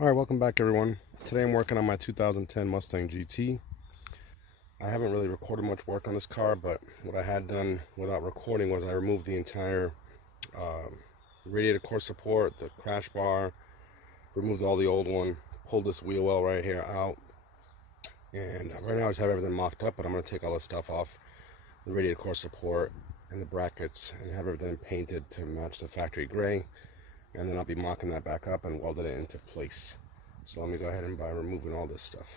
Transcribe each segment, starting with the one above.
Alright, welcome back everyone. Today I'm working on my 2010 Mustang GT. I haven't really recorded much work on this car, but what I had done without recording was I removed the entire radiator core support, the crash bar, removed all the old one, pulled this wheel well right here out, and right now I just have everything mocked up, but I'm going to take all this stuff off, the radiator core support and the brackets, and have everything painted to match the factory gray. And then I'll be mocking that back up and welding it into place. So let me go ahead and by removing all this stuff.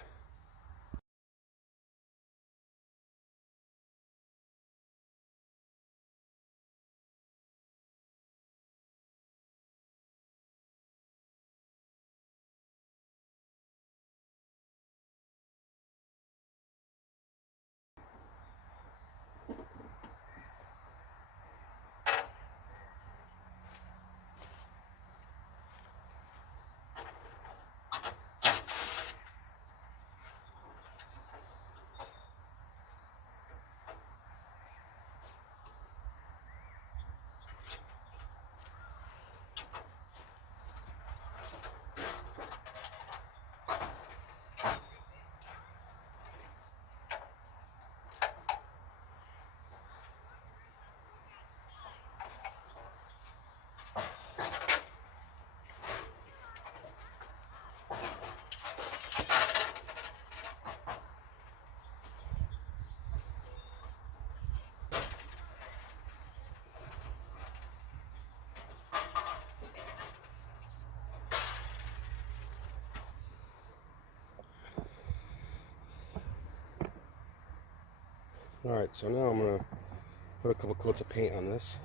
Alright, so now I'm going to put a couple coats of paint on this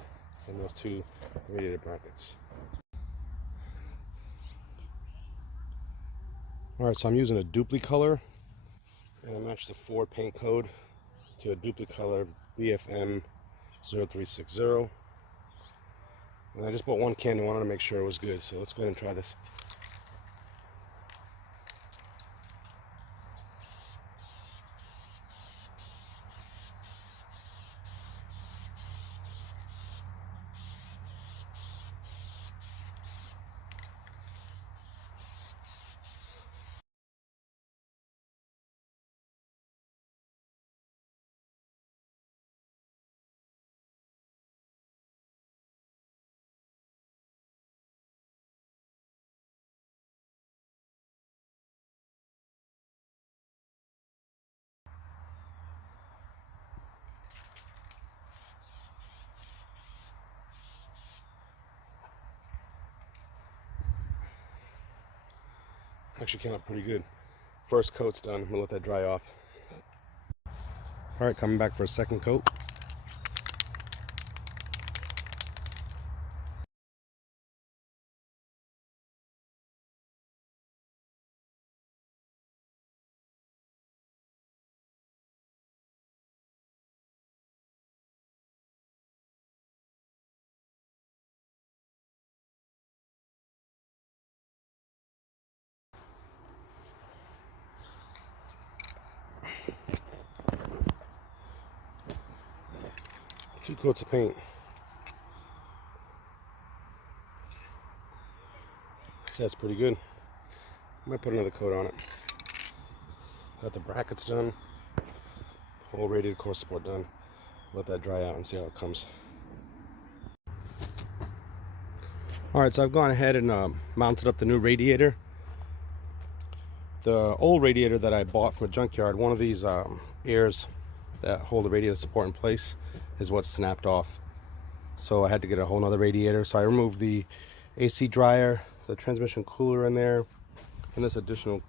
and those two radiator brackets. Alright, so I'm using a Duplicolor, and I matched the Ford paint code to a Duplicolor BFM 0360. And I just bought one can and wanted to make sure it was good, so let's go ahead and try this. Actually came out pretty good. First coat's done. I'm gonna let that dry off. Alright, coming back for a second coat. Two coats of paint. So that's pretty good. I might put another coat on it. Got the brackets done. Whole radiator core support done. Let that dry out and see how it comes. Alright, so I've gone ahead and mounted up the new radiator. The old radiator that I bought from a junkyard, one of these ears that hold the radiator support in place is what snapped off. So I had to get a whole nother radiator. So I removed the AC dryer, the transmission cooler in there, and this additional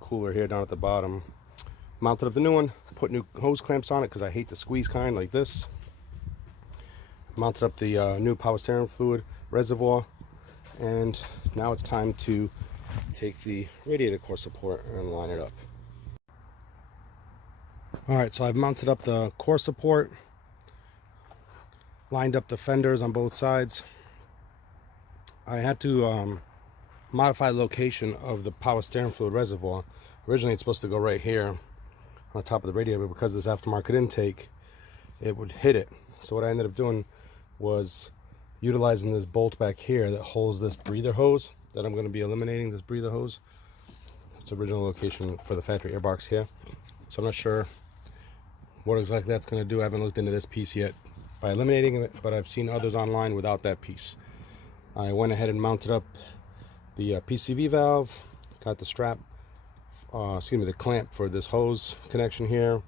cooler here down at the bottom. Mounted up the new one, put new hose clamps on it because I hate the squeeze kind like this. Mounted up the new power steering fluid reservoir, and now it's time to take the radiator core support and line it up. Alright, so I've mounted up the core support, lined up the fenders on both sides. I had to modify the location of the power steering fluid reservoir. Originally it's supposed to go right here on the top of the radiator, but because this aftermarket intake, it would hit it. So what I ended up doing was utilizing this bolt back here that holds this breather hose that I'm going to be eliminating, this breather hose. It's original location for the factory airbox here. So I'm not sure what exactly that's going to do. I haven't looked into this piece yet by eliminating it, but I've seen others online without that piece. I went ahead and mounted up the PCV valve, got the strap, the clamp for this hose connection here.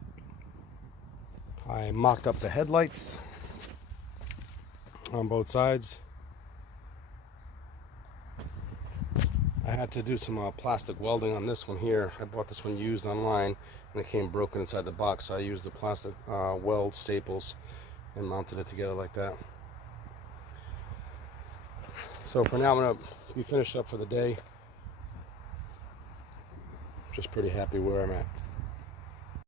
I mocked up the headlights on both sides. I had to do some plastic welding on this one here. I bought this one used online and it came broken inside the box, so I used the plastic weld staples and mounted it together like that. So for now I'm going to be finished up for the day. Just pretty happy where I'm at.